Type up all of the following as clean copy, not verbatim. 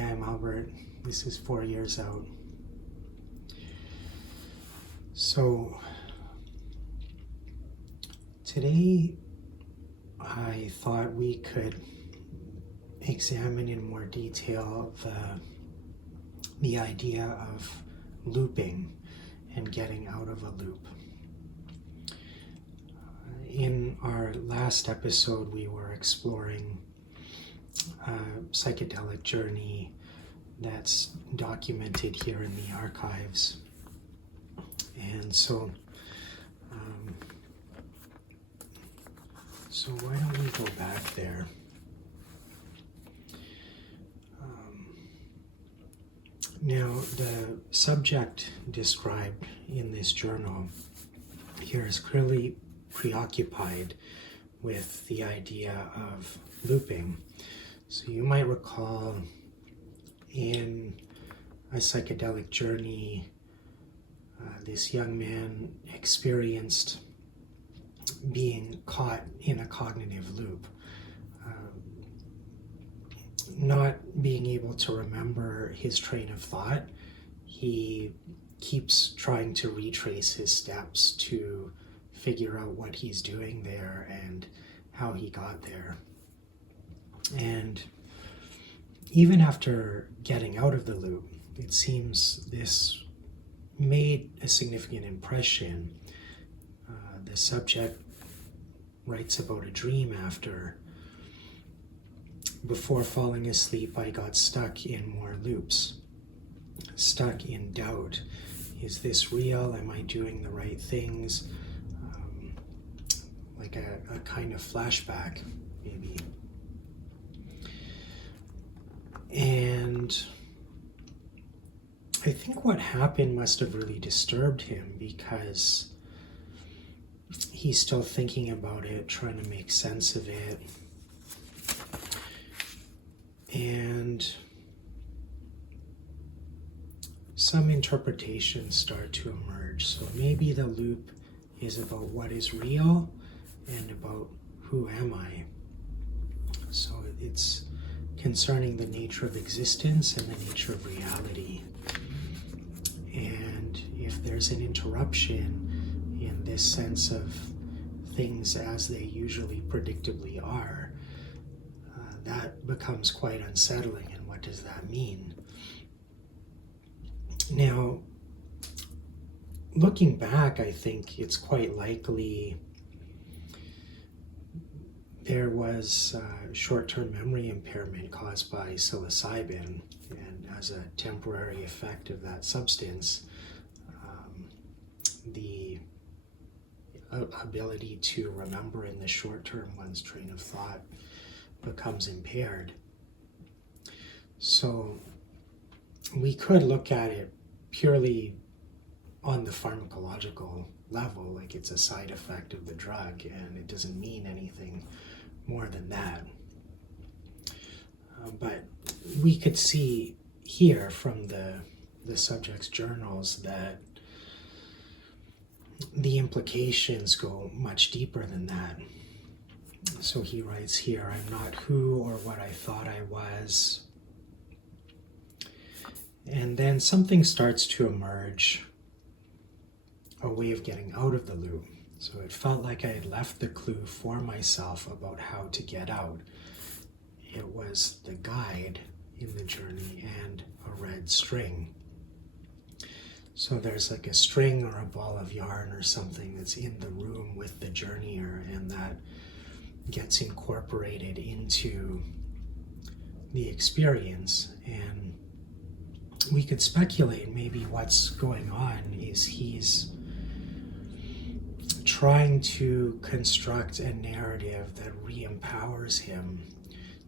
I'm Albert. This is 4 years out. So today I thought we could examine in more detail the idea of looping and getting out of a loop. In our last episode, we were exploring a psychedelic journey that's documented here in the archives. And so why don't we go back there? Now, the subject described in this journal here is clearly preoccupied with the idea of looping. So you might recall in a psychedelic journey, this young man experienced being caught in a cognitive loop, not being able to remember his train of thought. He keeps trying to retrace his steps to figure out what he's doing there and how he got there. And even after getting out of the loop, it seems this made a significant impression. The subject writes about a dream after. Before falling asleep, I got stuck in more loops, stuck in doubt. Is this real? Am I doing the right things? Like a kind of flashback, maybe. And I think what happened must have really disturbed him, because he's still thinking about it, trying to make sense of it. And some interpretations start to emerge. So maybe the loop is about what is real and about who am I. So it's concerning the nature of existence and the nature of reality. And if there's an interruption in this sense of things as they usually predictably are, that becomes quite unsettling. And what does that mean? Now, looking back, I think it's quite likely there was short-term memory impairment caused by psilocybin, and as a temporary effect of that substance, the ability to remember in the short term one's train of thought becomes impaired. So we could look at it purely on the pharmacological level, like it's a side effect of the drug and it doesn't mean anything more than that. But we could see here from the subject's journals that the implications go much deeper than that. So he writes here, I'm not who or what I thought I was. And then something starts to emerge, a way of getting out of the loop. So it felt like I had left the clue for myself about how to get out. It was the guide in the journey and a red string. So there's like a string or a ball of yarn or something that's in the room with the journeyer, and that gets incorporated into the experience. And we could speculate maybe what's going on is he's trying to construct a narrative that re-empowers him.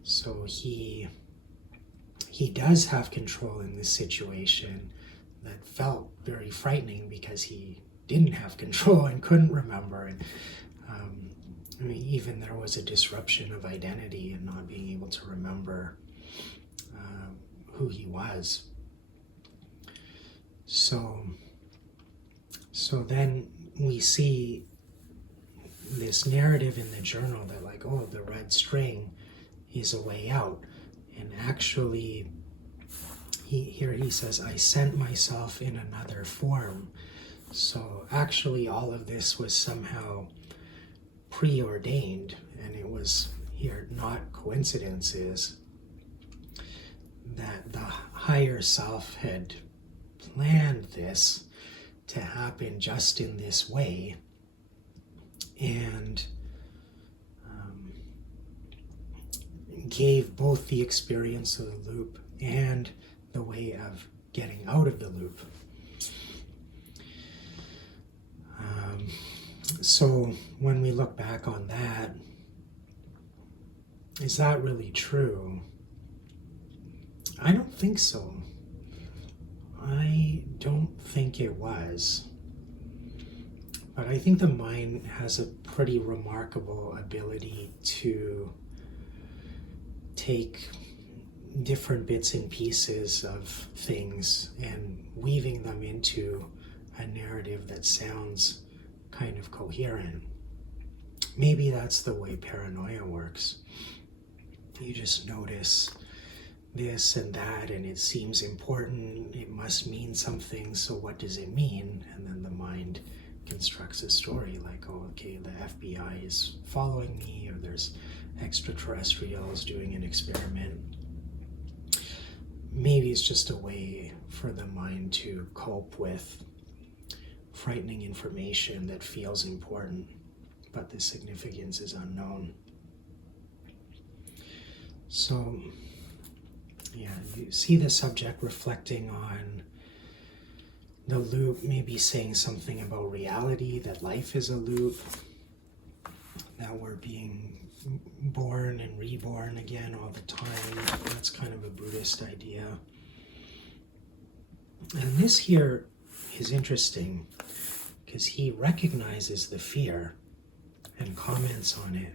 So he does have control in this situation that felt very frightening because he didn't have control and couldn't remember. And I mean, even there was a disruption of identity and not being able to remember who he was. So then we see this narrative in the journal that, like, oh, the red string is a way out. And actually, Here he says, I sent myself in another form. So actually all of this was somehow preordained, and it was here not coincidences that the higher self had planned this to happen just in this way, and gave both the experience of the loop and the way of getting out of the loop. So when we look back on that, is that really true? I don't think so. I don't think it was. But I think the mind has a pretty remarkable ability to take different bits and pieces of things and weaving them into a narrative that sounds kind of coherent. Maybe that's the way paranoia works. You just notice this and that, and it seems important, it must mean something, so what does it mean? And then the mind constructs a story like, oh, okay, the FBI is following me, or there's extraterrestrials doing an experiment. Maybe it's just a way for the mind to cope with frightening information that feels important, but the significance is unknown. So, yeah, you see the subject reflecting on the loop, maybe saying something about reality, that life is a loop, that we're being born and reborn again all the time. That's kind of a Buddhist idea. And this here is interesting because he recognizes the fear and comments on it.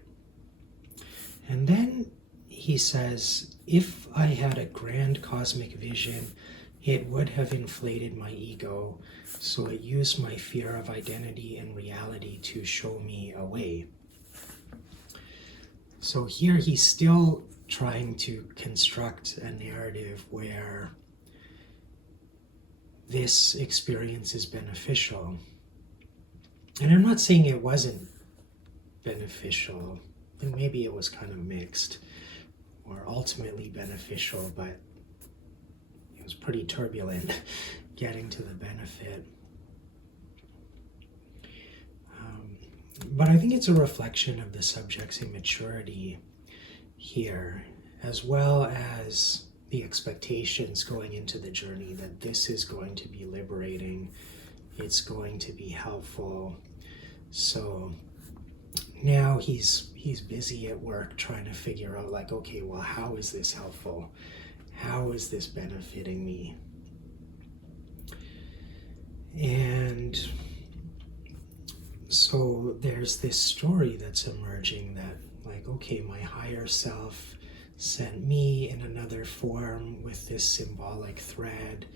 And then he says, if I had a grand cosmic vision, it would have inflated my ego, so it used my fear of identity and reality to show me a way. So here he's still trying to construct a narrative where this experience is beneficial. And I'm not saying it wasn't beneficial. I think maybe it was kind of mixed, or ultimately beneficial, but it was pretty turbulent getting to the benefit. But I think it's a reflection of the subject's immaturity here, as well as the expectations going into the journey that this is going to be liberating, it's going to be helpful. So now he's busy at work trying to figure out, like, okay, well, how is this helpful? How is this benefiting me? And so there's this story that's emerging that, like, okay, my higher self sent me in another form with this symbolic thread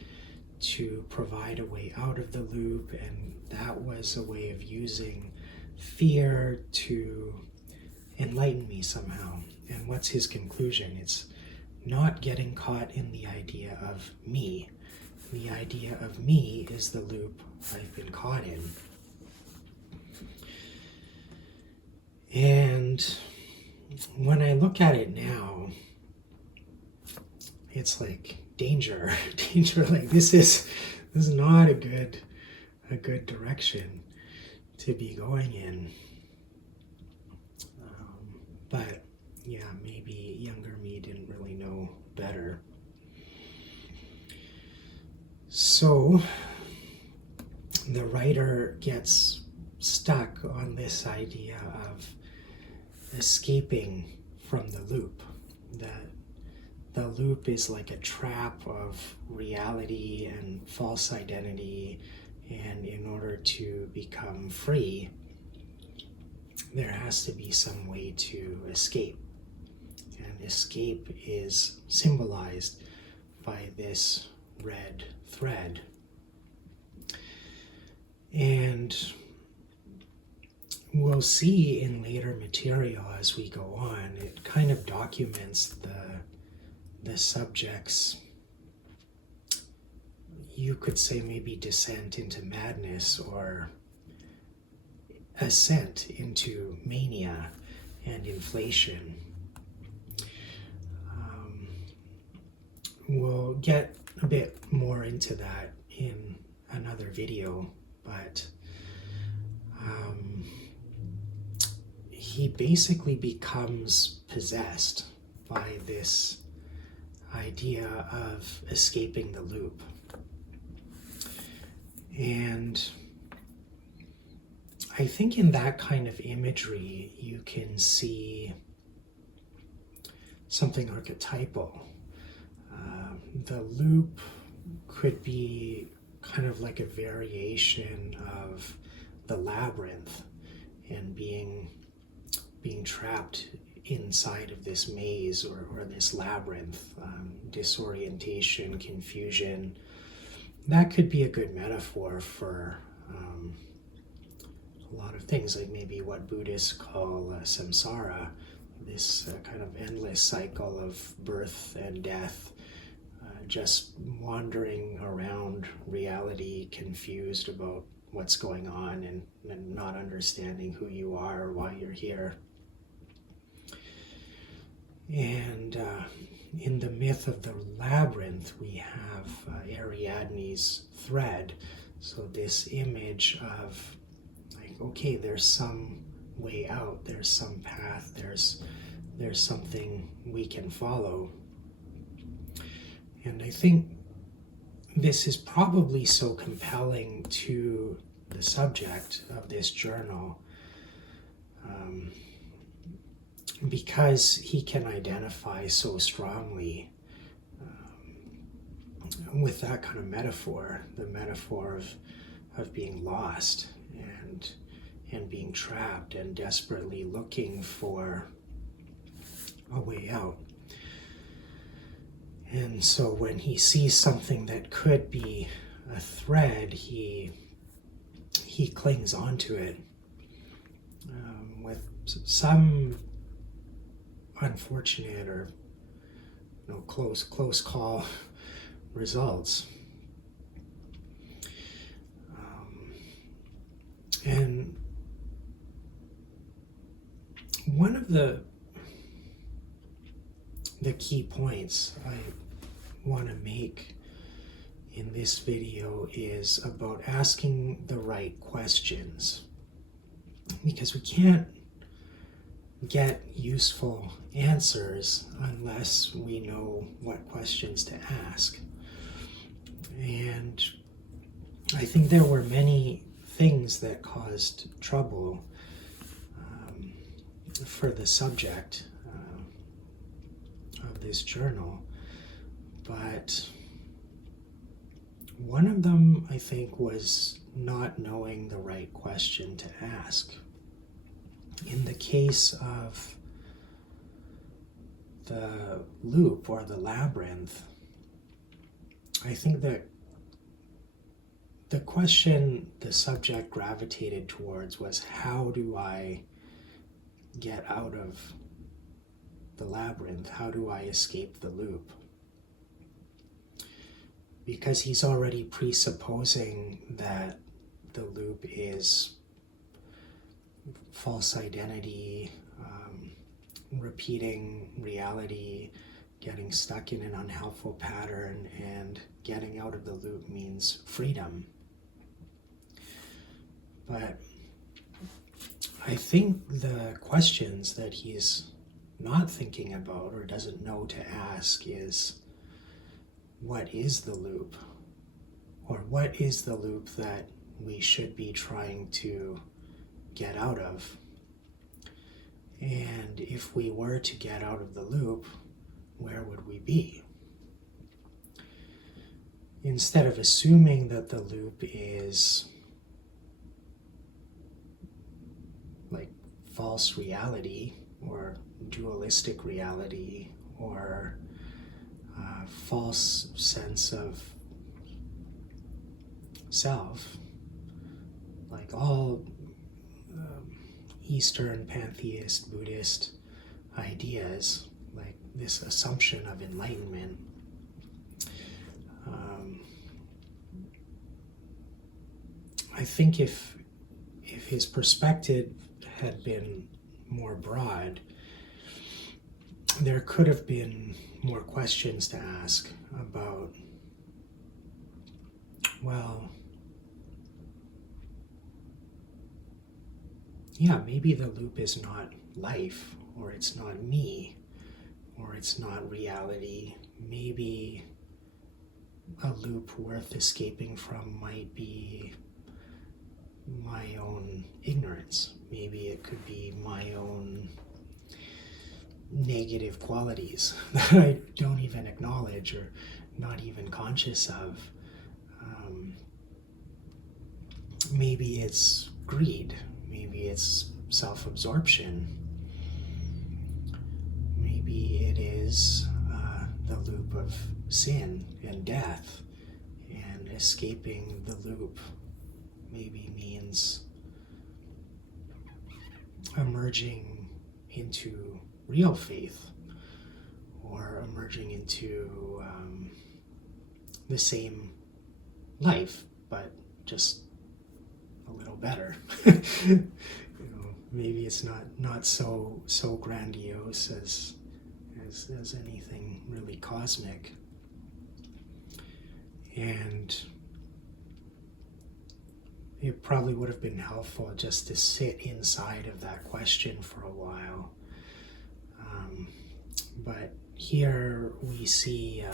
to provide a way out of the loop, and that was a way of using fear to enlighten me somehow. And what's his conclusion? It's not getting caught in the idea of me. The idea of me is the loop I've been caught in. And when I look at it now, it's like danger, like this is not a good direction to be going in. But yeah, maybe younger me didn't really know better. So the writer gets stuck on this idea of escaping from the loop, that the loop is like a trap of reality and false identity, and in order to become free, there has to be some way to escape. And escape is symbolized by this red thread. And we'll see in later material as we go on, it kind of documents the subject's you could say maybe descent into madness or ascent into mania and inflation. We'll get a bit more into that in another video, but he basically becomes possessed by this idea of escaping the loop. And I think in that kind of imagery, you can see something archetypal. The loop could be kind of like a variation of the labyrinth and being trapped inside of this maze or this labyrinth, disorientation, confusion. That could be a good metaphor for a lot of things, like maybe what Buddhists call samsara, this kind of endless cycle of birth and death, just wandering around reality, confused about what's going on and not understanding who you are or why you're here. And in the myth of the labyrinth, we have Ariadne's thread. So this image of like, okay, there's some way out, there's some path, there's something we can follow. And I think this is probably so compelling to the subject of this journal because he can identify so strongly with that kind of metaphor, the metaphor of being lost and being trapped and desperately looking for a way out. And so when he sees something that could be a thread, he clings onto it with some unfortunate or close call results. And one of the key points I want to make in this video is about asking the right questions, because we can't get useful answers unless we know what questions to ask. And I think there were many things that caused trouble for the subject of this journal, but one of them, I think, was not knowing the right question to ask. In the case of the loop or the labyrinth, I think that the question the subject gravitated towards was, how do I get out of the labyrinth? How do I escape the loop? Because he's already presupposing that the loop is false identity, repeating reality, getting stuck in an unhelpful pattern, and getting out of the loop means freedom. But I think the questions that he's not thinking about or doesn't know to ask is, what is the loop? Or what is the loop that we should be trying to get out of? And if we were to get out of the loop, where would we be? Instead of assuming that the loop is like false reality or dualistic reality or a false sense of self, like all Eastern pantheist Buddhist ideas, like this assumption of enlightenment, I think if his perspective had been more broad, there could have been more questions to ask about, well, yeah, maybe the loop is not life, or it's not me, or it's not reality. Maybe a loop worth escaping from might be my own ignorance. Maybe it could be my own negative qualities that I don't even acknowledge or not even conscious of. Maybe it's greed. Maybe it's self-absorption. Maybe it is the loop of sin and death, and escaping the loop maybe means emerging into real faith, or emerging into the same life, but just a little better. Maybe it's not so grandiose as anything really cosmic. And it probably would have been helpful just to sit inside of that question for a while. But here we see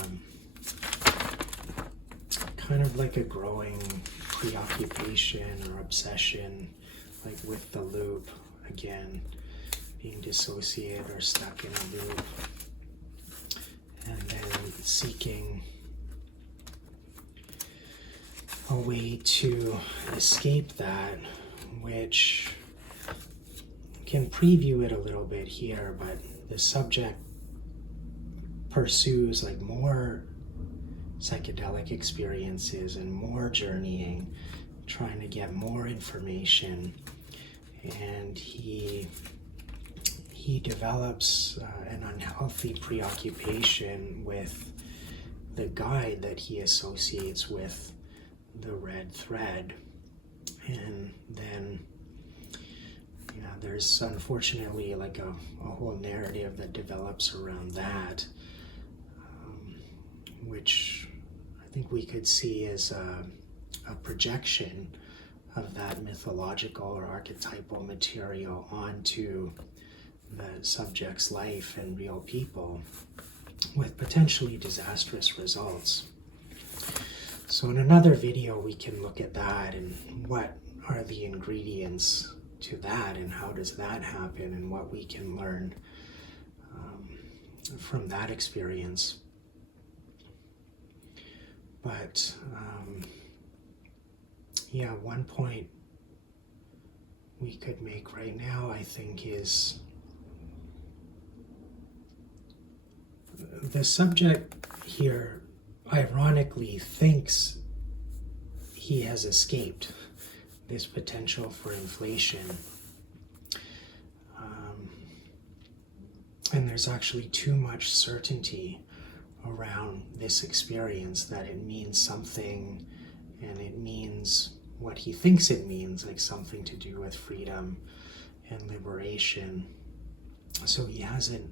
kind of like a growing preoccupation or obsession, like with the loop, again, being dissociated or stuck in a loop, and then seeking a way to escape that, which can preview it a little bit here, but the subject pursues like more psychedelic experiences and more journeying, trying to get more information, and he develops an unhealthy preoccupation with the guide that he associates with the red thread. And then there's unfortunately like a whole narrative that develops around that, which I think we could see as a projection of that mythological or archetypal material onto the subject's life and real people, with potentially disastrous results. So in another video we can look at that and what are the ingredients to that, and how does that happen, and what we can learn from that experience. But one point we could make right now, I think, is the subject here ironically thinks he has escaped this potential for inflation. And there's actually too much certainty around this experience that it means something, and it means what he thinks it means, like something to do with freedom and liberation. So he hasn't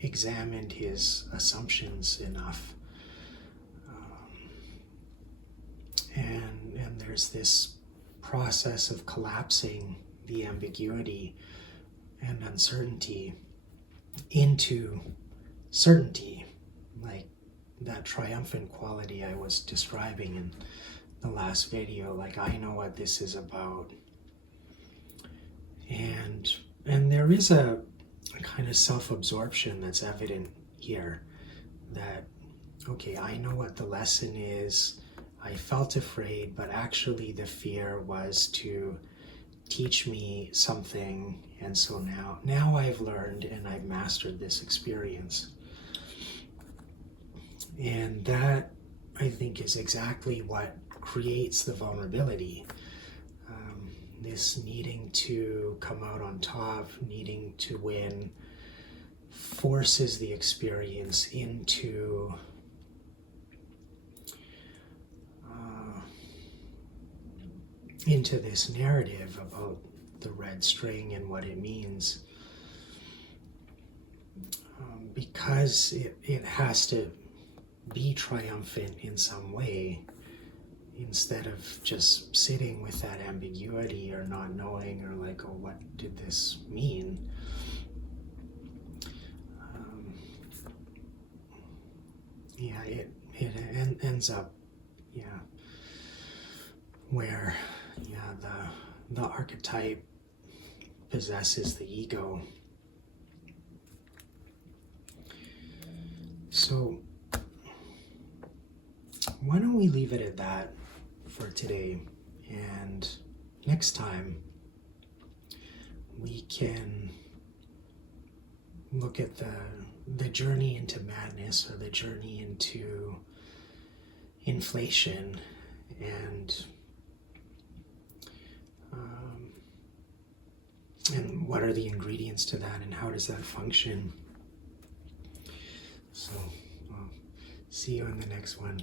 examined his assumptions enough. And there's this process of collapsing the ambiguity and uncertainty into certainty, like that triumphant quality I was describing in the last video, like I know what this is about. And there is a kind of self-absorption that's evident here, that okay, I know what the lesson is, I felt afraid, but actually the fear was to teach me something, and so now I've learned and I've mastered this experience. And that, I think, is exactly what creates the vulnerability. This needing to come out on top, needing to win, forces the experience into into this narrative about the red string and what it means, because it has to be triumphant in some way, instead of just sitting with that ambiguity or not knowing, or like, oh, what did this mean? Yeah, it ends up, yeah, where, yeah, the archetype possesses the ego. So why don't we leave it at that for today, and next time we can look at the journey into madness, or the journey into inflation, and what are the ingredients to that, and how does that function. So, see you in the next one.